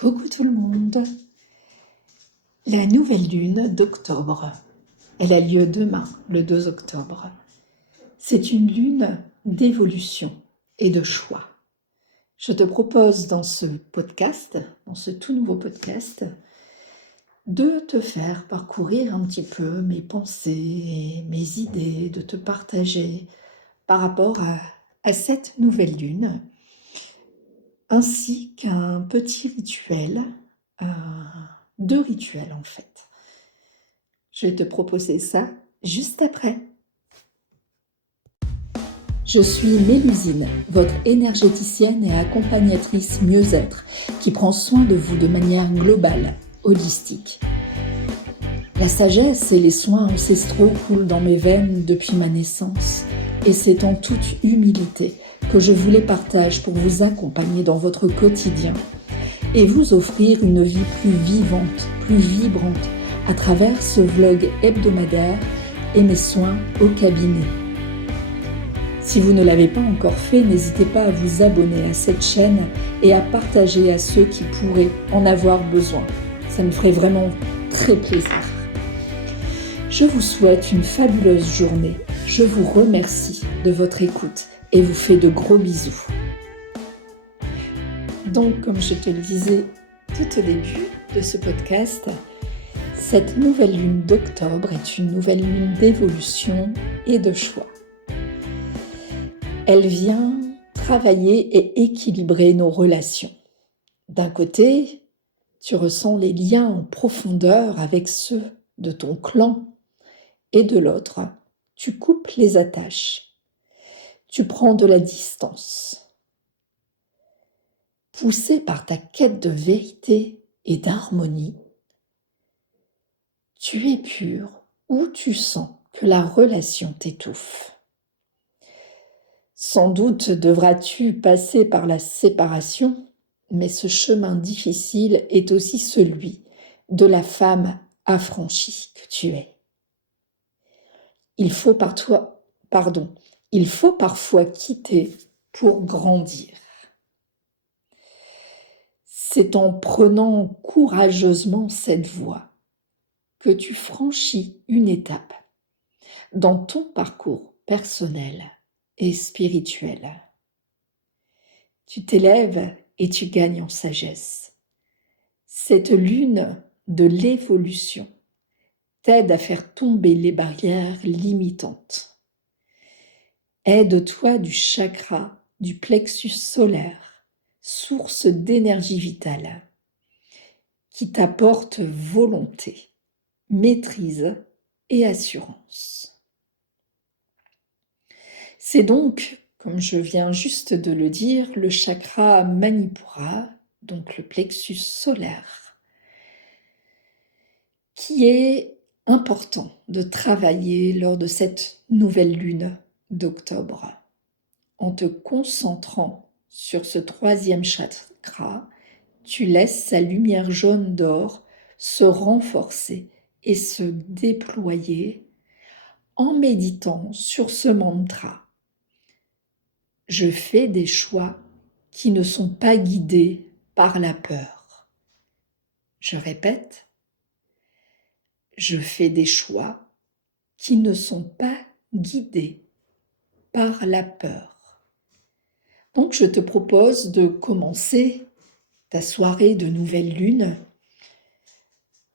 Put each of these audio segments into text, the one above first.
Coucou tout le monde. La nouvelle lune d'octobre, elle a lieu demain, le 2 octobre. C'est une lune d'évolution et de choix. Je te propose dans ce podcast, dans ce tout nouveau podcast, de te faire parcourir un petit peu mes pensées, mes idées, de te partager par rapport à cette nouvelle lune, ainsi qu'un petit rituel, deux rituels en fait. Je vais te proposer ça juste après. Je suis Mélusine, votre énergéticienne et accompagnatrice mieux-être qui prend soin de vous de manière globale, holistique. La sagesse et les soins ancestraux coulent dans mes veines depuis ma naissance et c'est en toute humilité que je vous les partage pour vous accompagner dans votre quotidien et vous offrir une vie plus vivante, plus vibrante à travers ce vlog hebdomadaire et mes soins au cabinet. Si vous ne l'avez pas encore fait, n'hésitez pas à vous abonner à cette chaîne et à partager à ceux qui pourraient en avoir besoin. Ça me ferait vraiment très plaisir. Je vous souhaite une fabuleuse journée. Je vous remercie de votre écoute et vous fais de gros bisous. Donc, comme je te le disais tout au début de ce podcast, cette nouvelle lune d'octobre est une nouvelle lune d'évolution et de choix. Elle vient travailler et équilibrer nos relations. D'un côté, tu ressens les liens en profondeur avec ceux de ton clan et de l'autre, tu coupes les attaches. Tu prends de la distance. Poussé par ta quête de vérité et d'harmonie, tu épures ou tu sens que la relation t'étouffe. Sans doute devras-tu passer par la séparation, mais ce chemin difficile est aussi celui de la femme affranchie que tu es. Il faut parfois quitter pour grandir. C'est en prenant courageusement cette voie que tu franchis une étape dans ton parcours personnel et spirituel. Tu t'élèves et tu gagnes en sagesse. Cette lune de l'évolution t'aide à faire tomber les barrières limitantes. Aide-toi du chakra du plexus solaire, source d'énergie vitale, qui t'apporte volonté, maîtrise et assurance. C'est donc, comme je viens juste de le dire, le chakra Manipura, donc le plexus solaire, qui est important de travailler lors de cette nouvelle lune d'octobre. En te concentrant sur ce troisième chakra, tu laisses sa lumière jaune d'or se renforcer et se déployer en méditant sur ce mantra. Je fais des choix qui ne sont pas guidés par la peur. Je répète, je fais des choix qui ne sont pas guidés par la peur. Donc, je te propose de commencer ta soirée de nouvelle lune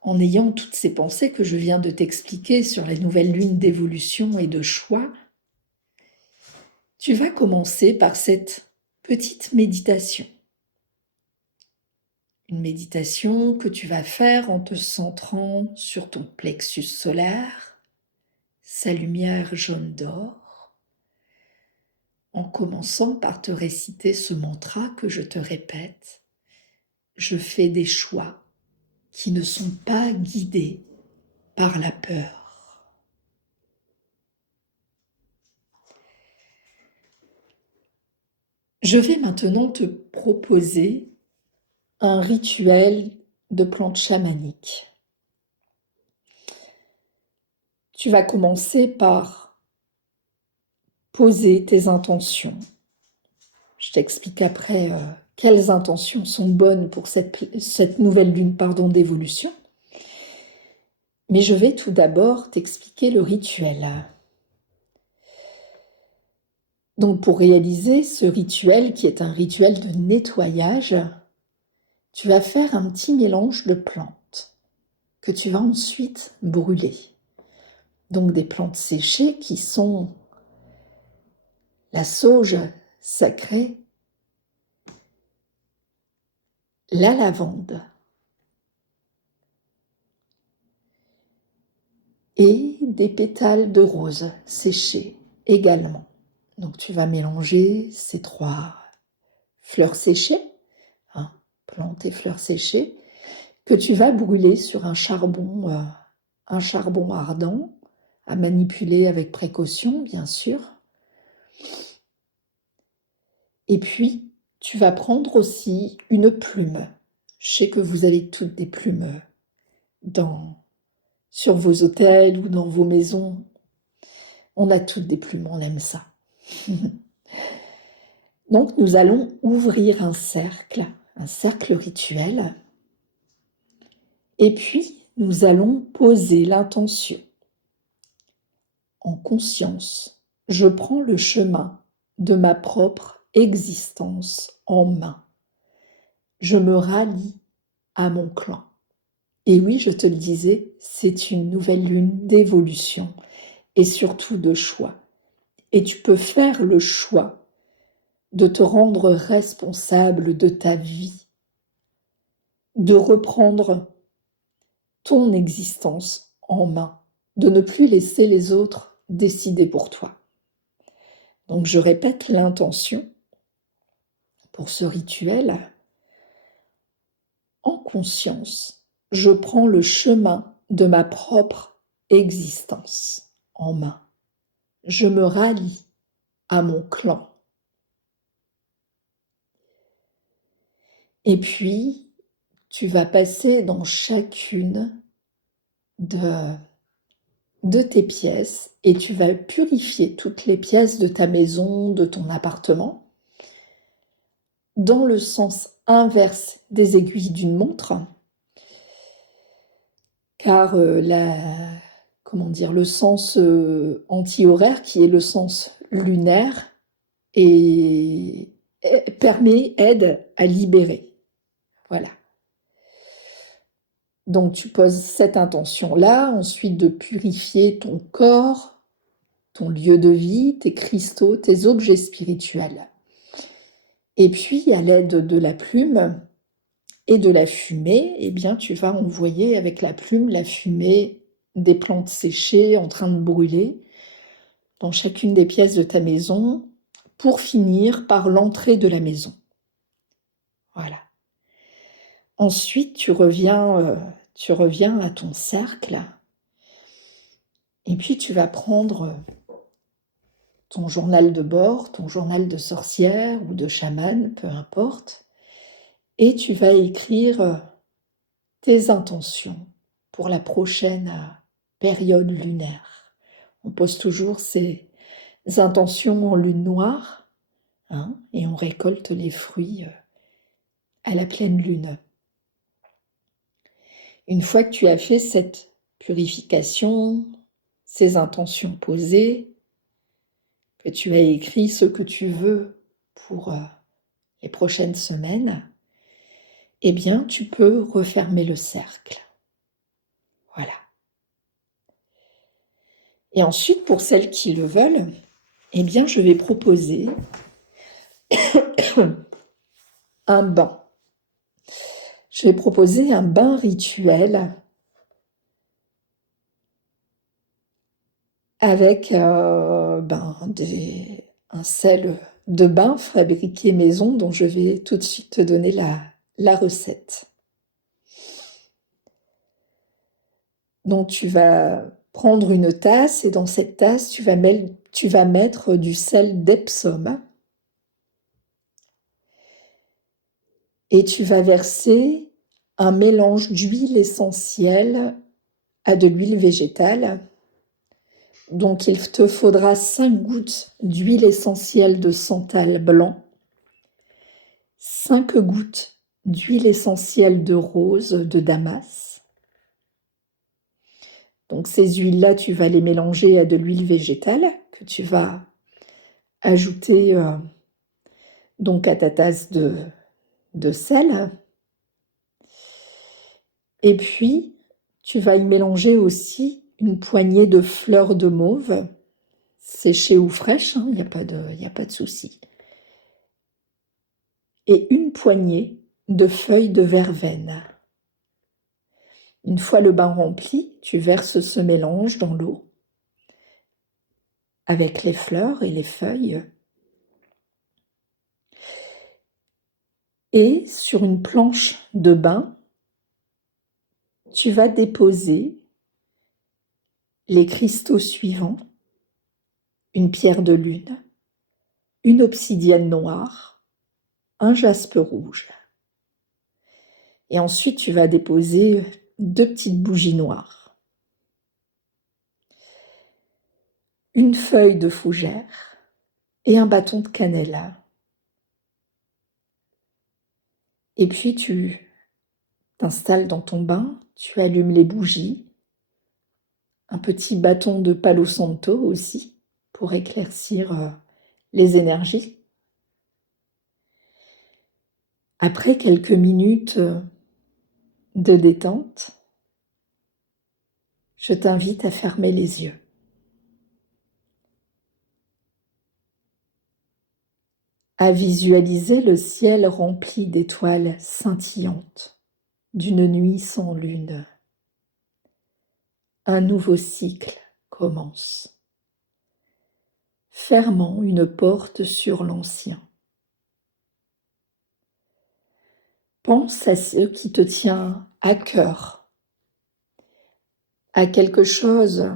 en ayant toutes ces pensées que je viens de t'expliquer sur la nouvelle lune d'évolution et de choix. Tu vas commencer par cette petite méditation. Une méditation que tu vas faire en te centrant sur ton plexus solaire, sa lumière jaune d'or, en commençant par te réciter ce mantra que je te répète. Je fais des choix qui ne sont pas guidés par la peur. Je vais maintenant te proposer un rituel de plantes chamaniques. Tu vas commencer par poser tes intentions. Je t'explique après quelles intentions sont bonnes pour cette nouvelle lune d'évolution. Mais je vais tout d'abord t'expliquer le rituel. Donc pour réaliser ce rituel, qui est un rituel de nettoyage, tu vas faire un petit mélange de plantes que tu vas ensuite brûler. Donc des plantes séchées qui sont la sauge sacrée, la lavande et des pétales de rose séchés également. Donc tu vas mélanger ces 3 fleurs séchées, plantes et fleurs séchées, que tu vas brûler sur un charbon ardent, à manipuler avec précaution, bien sûr. Et puis, tu vas prendre aussi une plume. Je sais que vous avez toutes des plumes sur vos hôtels ou dans vos maisons. On a toutes des plumes, on aime ça. Donc, nous allons ouvrir un cercle rituel. Et puis, nous allons poser l'intention. En conscience, je prends le chemin de ma propre existence en main. Je me rallie à mon clan. Et oui, je te le disais, c'est une nouvelle lune d'évolution et surtout de choix. Et tu peux faire le choix de te rendre responsable de ta vie, de reprendre ton existence en main, de ne plus laisser les autres décider pour toi. Donc je répète l'intention pour ce rituel. En conscience, je prends le chemin de ma propre existence en main. Je me rallie à mon clan. Et puis, tu vas passer dans chacune de tes pièces et tu vas purifier toutes les pièces de ta maison, de ton appartement, dans le sens inverse des aiguilles d'une montre, car le sens anti-horaire, qui est le sens lunaire, aide à libérer. Voilà. Donc tu poses cette intention-là, ensuite de purifier ton corps, ton lieu de vie, tes cristaux, tes objets spirituels. Et puis, à l'aide de la plume et de la fumée, eh bien, tu vas envoyer avec la plume la fumée des plantes séchées en train de brûler dans chacune des pièces de ta maison pour finir par l'entrée de la maison. Voilà. Ensuite, tu reviens à ton cercle et puis tu vas prendre ton journal de bord, ton journal de sorcière ou de chamane, peu importe, et tu vas écrire tes intentions pour la prochaine période lunaire. On pose toujours ces intentions en lune noire, et on récolte les fruits à la pleine lune. Une fois que tu as fait cette purification, ces intentions posées, que tu as écrit ce que tu veux pour les prochaines semaines, eh bien, tu peux refermer le cercle. Voilà. Et ensuite, pour celles qui le veulent, eh bien, je vais proposer un bain. Je vais proposer un bain rituel avec un sel de bain fabriqué maison dont je vais tout de suite te donner la recette. Donc tu vas prendre une tasse et dans cette tasse, tu vas mettre du sel d'Epsom et tu vas verser un mélange d'huile essentielle à de l'huile végétale. Donc il te faudra 5 gouttes d'huile essentielle de santal blanc, 5 gouttes d'huile essentielle de rose de Damas. Donc ces huiles-là, tu vas les mélanger à de l'huile végétale que tu vas ajouter donc à ta tasse de sel. Et puis, tu vas y mélanger aussi une poignée de fleurs de mauve, séchées ou fraîches, il n'y a pas de souci. Et une poignée de feuilles de verveine. Une fois le bain rempli, tu verses ce mélange dans l'eau avec les fleurs et les feuilles. Et sur une planche de bain, tu vas déposer les cristaux suivants: une pierre de lune, une obsidienne noire, un jaspe rouge. Et ensuite, tu vas déposer 2 petites bougies noires, une feuille de fougère et un bâton de cannelle. Et puis, tu t'installes dans ton bain, tu allumes les bougies, un petit bâton de Palo Santo aussi, pour éclaircir les énergies. Après quelques minutes de détente, je t'invite à fermer les yeux. À visualiser le ciel rempli d'étoiles scintillantes, d'une nuit sans lune. Un nouveau cycle commence, fermant une porte sur l'ancien. Pense à ce qui te tient à cœur, à quelque chose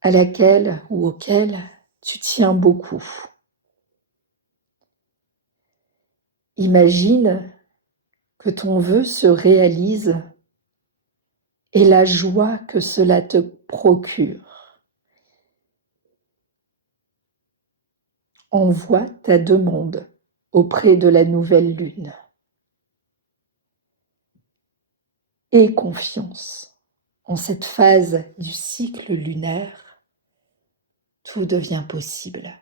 à laquelle ou auquel tu tiens beaucoup. Imagine que ton vœu se réalise et la joie que cela te procure. Envoie ta demande auprès de la nouvelle lune. Aie confiance. En cette phase du cycle lunaire, tout devient possible.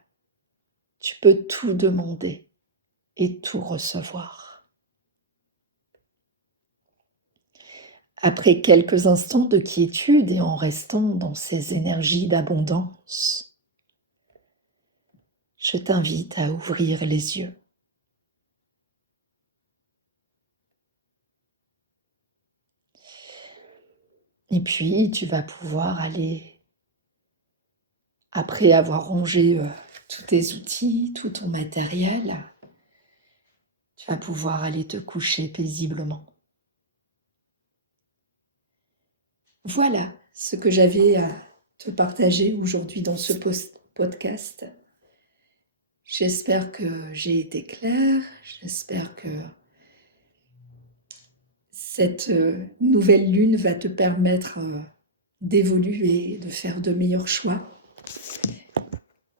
Tu peux tout demander et tout recevoir. Après quelques instants de quiétude et en restant dans ces énergies d'abondance, je t'invite à ouvrir les yeux. Et puis, tu vas pouvoir aller, après avoir rangé tous tes outils, tout ton matériel, tu vas pouvoir aller te coucher paisiblement. Voilà ce que j'avais à te partager aujourd'hui dans ce podcast. J'espère que j'ai été claire, j'espère que cette nouvelle lune va te permettre d'évoluer, de faire de meilleurs choix,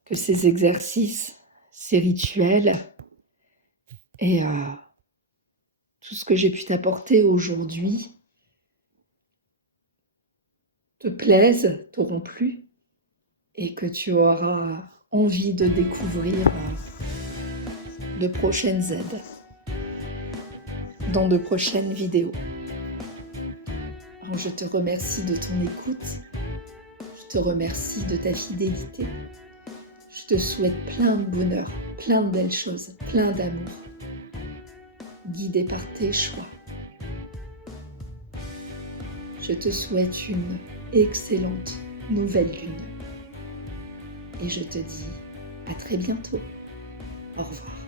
que ces exercices, ces rituels et tout ce que j'ai pu t'apporter aujourd'hui te plaisent, t'auront plu et que tu auras envie de découvrir de prochaines aides dans de prochaines vidéos. Je te remercie de ton écoute, je te remercie de ta fidélité. Je te souhaite plein de bonheur, plein de belles choses, plein d'amour, guidé par tes choix. Je te souhaite une excellente nouvelle lune. Et je te dis à très bientôt. Au revoir.